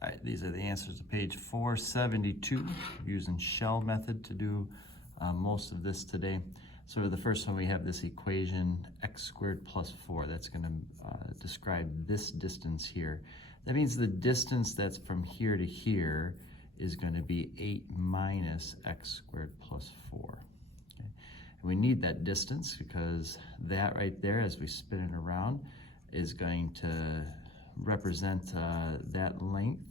All right, these are the answers to page 472. We're using shell method to do most of this today. So for the first one, we have this equation, x squared plus 4. That's going to describe this distance here. That means the distance that's from here to here is going to be 8 minus x squared plus 4. Okay? And we need that distance because that right there, as we spin it around, is going to represent that length,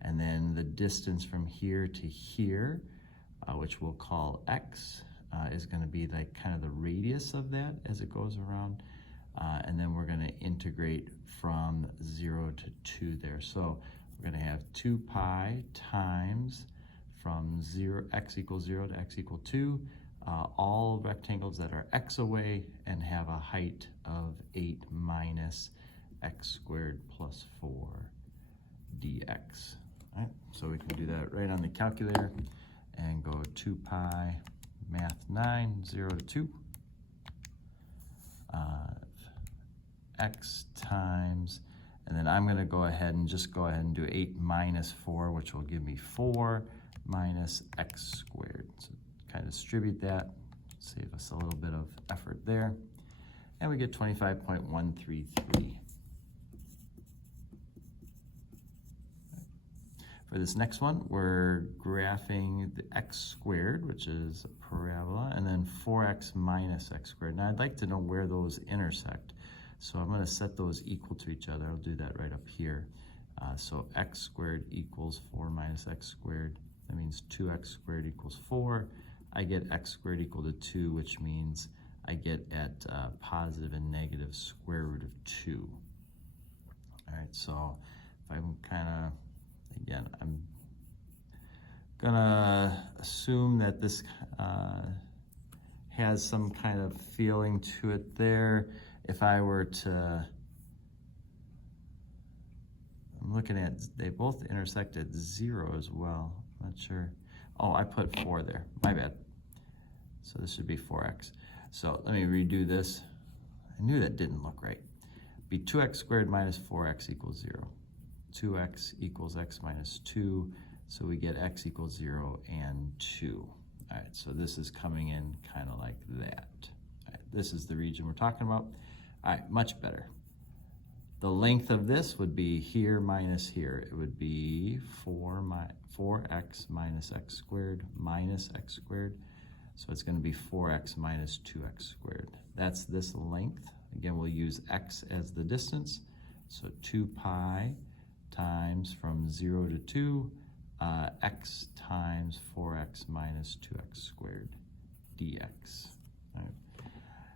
and then the distance from here to here, which we'll call x, is going to be like kind of the radius of that as it goes around, and then we're going to integrate from 0 to 2 there. So we're going to have 2 pi times from x equals 0 to x equal 2, all rectangles that are x away and have a height of 8 minus x squared plus 4 dx. All right, so we can do that right on the calculator and go 2 pi math 9, 0 to 2, x times, and then I'm going to go ahead and do 8 minus 4, which will give me 4 minus x squared. So kind of distribute that, save us a little bit of effort there, and we get 25.133. For this next one, we're graphing the x squared, which is a parabola, and then 4x minus x squared. Now I'd like to know where those intersect. So I'm going to set those equal to each other. I'll do that right up here. So x squared equals 4 minus x squared. That means 2x squared equals 4. I get x squared equal to 2, which means I get at positive and negative square root of 2. All right, so if I'm again, I'm gonna assume that this has some kind of feeling to it there. If I were to, I'm looking at, they both intersect at 0 as well. I'm not sure. Oh, I put 4 there, my bad. So this should be 4x. So let me redo this. I knew that didn't look right. Be 2x squared minus 4x equals 0. 2x equals x minus 2, so we get x equals 0 and 2. All right, so this is coming in kind of like that. All right, this is the region we're talking about. All right, much better. The length of this would be here minus here. It would be 4x minus x squared minus x squared. So it's going to be 4x minus 2x squared. That's this length. Again, we'll use x as the distance. So 2 pi times from 0 to 2, x times 4x minus 2x squared dx. All right.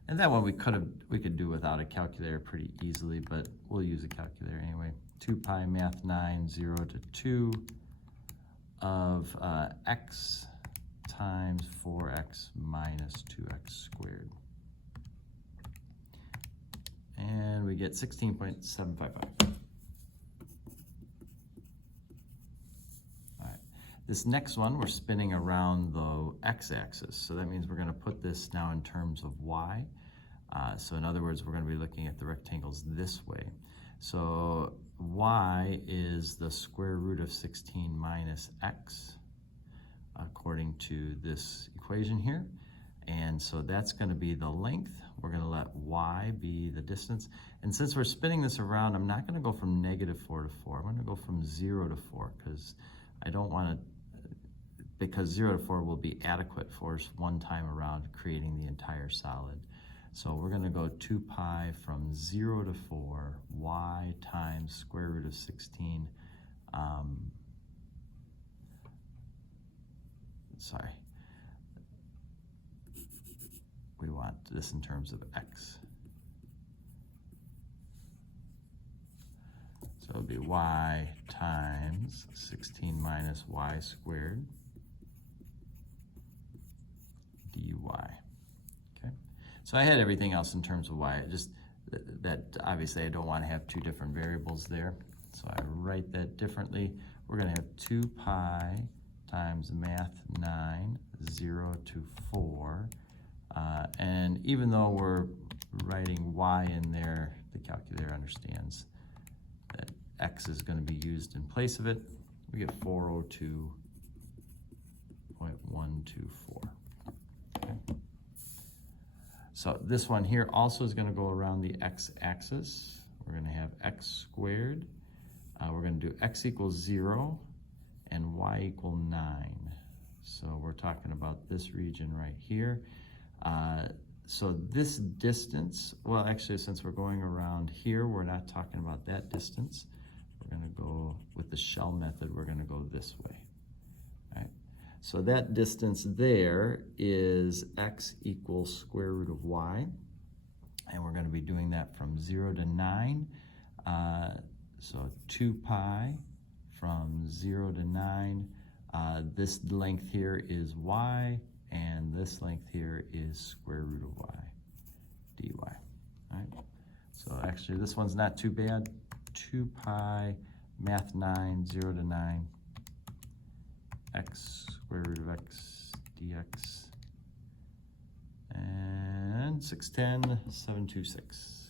And that one we could do without a calculator pretty easily, but we'll use a calculator anyway. 2 pi math 9, 0 to 2 of x times 4x minus 2x squared. And we get 16.755. This next one, we're spinning around the x-axis. So that means we're going to put this now in terms of y. So in other words, we're going to be looking at the rectangles this way. So y is the square root of 16 minus x, according to this equation here. And so that's going to be the length. We're going to let y be the distance. And since we're spinning this around, I'm not going to go from negative 4 to 4. I'm going to go from 0 to 4 because I don't want to, because 0 to 4 will be adequate for us one time around creating the entire solid. So we're going to go 2 pi from 0 to 4, y times square root of 16. We want this in terms of x. So it'll be y times 16 minus y squared dy. Okay. So I had everything else in terms of y. Just that obviously I don't want to have two different variables there. So I write that differently. We're going to have 2 pi times math 9, 0 to 4. And even though we're writing y in there, the calculator understands that x is going to be used in place of it. We get 402.124. Okay. So this one here also is going to go around the x-axis. We're going to have x squared. We're going to do x equals 0 and y equal 9. So we're talking about this region right here. So this distance, well, actually, since we're going around here, we're not talking about that distance. We're going to go with the shell method. We're going to go this way. All right. So that distance there is x equals square root of y. And we're going to be doing that from 0 to 9. So 2 pi from 0 to 9. This length here is y, and this length here is square root of y, dy. All right. So actually, this one's not too bad. 2 pi math 9, 0 to 9, x square root of x dx, and 610, 726.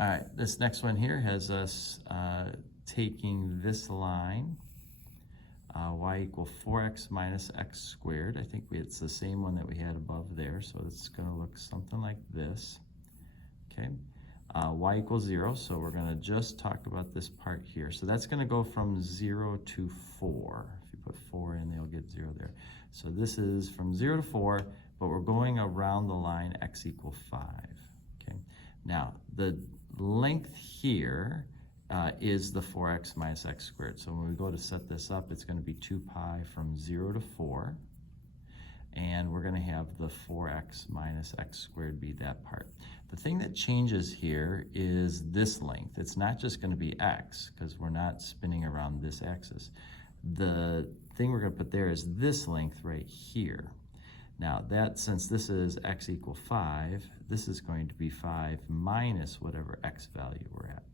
All right, this next one here has us taking this line, y equal 4x minus x squared. I think it's the same one that we had above there, so it's going to look something like this. Okay, y equals 0, so we're going to just talk about this part here. So that's going to go from 0 to 4. If you put 4 in, they'll get 0 there. So this is from 0 to 4, but we're going around the line x equal 5. Okay, now the length here is the 4x minus x squared. So when we go to set this up, it's going to be 2 pi from 0 to 4. And we're going to have the 4x minus x squared be that part. The thing that changes here is this length. It's not just going to be x, because we're not spinning around this axis. The thing we're going to put there is this length right here. Now that, since this is x equal 5, this is going to be 5 minus whatever x value we're at.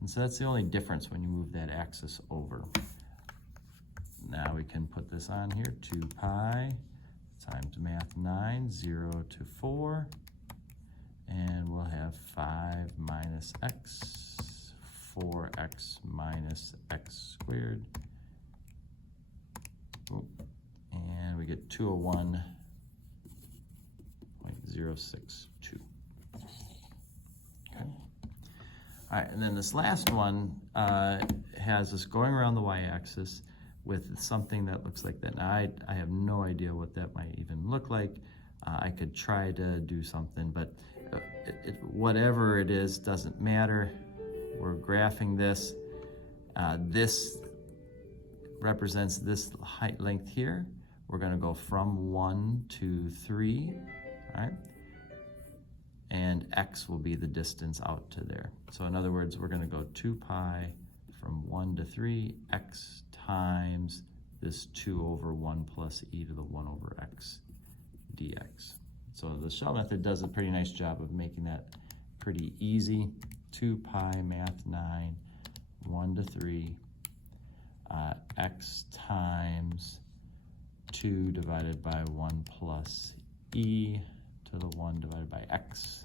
And so that's the only difference when you move that axis over. Now we can put this on here, 2 pi times math 9, 0 to 4, and we'll have 5 minus x, 4x minus x squared, and we get 201.062. Okay. All right, and then this last one has us going around the y-axis with something that looks like that. Now, I have no idea what that might even look like. I could try to do something, but whatever it is doesn't matter. We're graphing this. This represents this height length here. We're going to go from 1 to 3, all right? And x will be the distance out to there. So in other words, we're going to go 2 pi from 1 to 3, x times this 2 over 1 plus e to the 1 over x dx. So the shell method does a pretty nice job of making that pretty easy. 2 pi math 9, 1 to 3, x times 2 divided by 1 plus e to the 1 divided by x.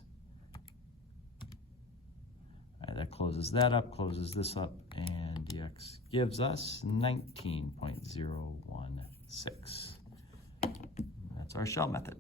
All right, that closes that up, closes this up, and dx gives us 19.016. That's our shell method.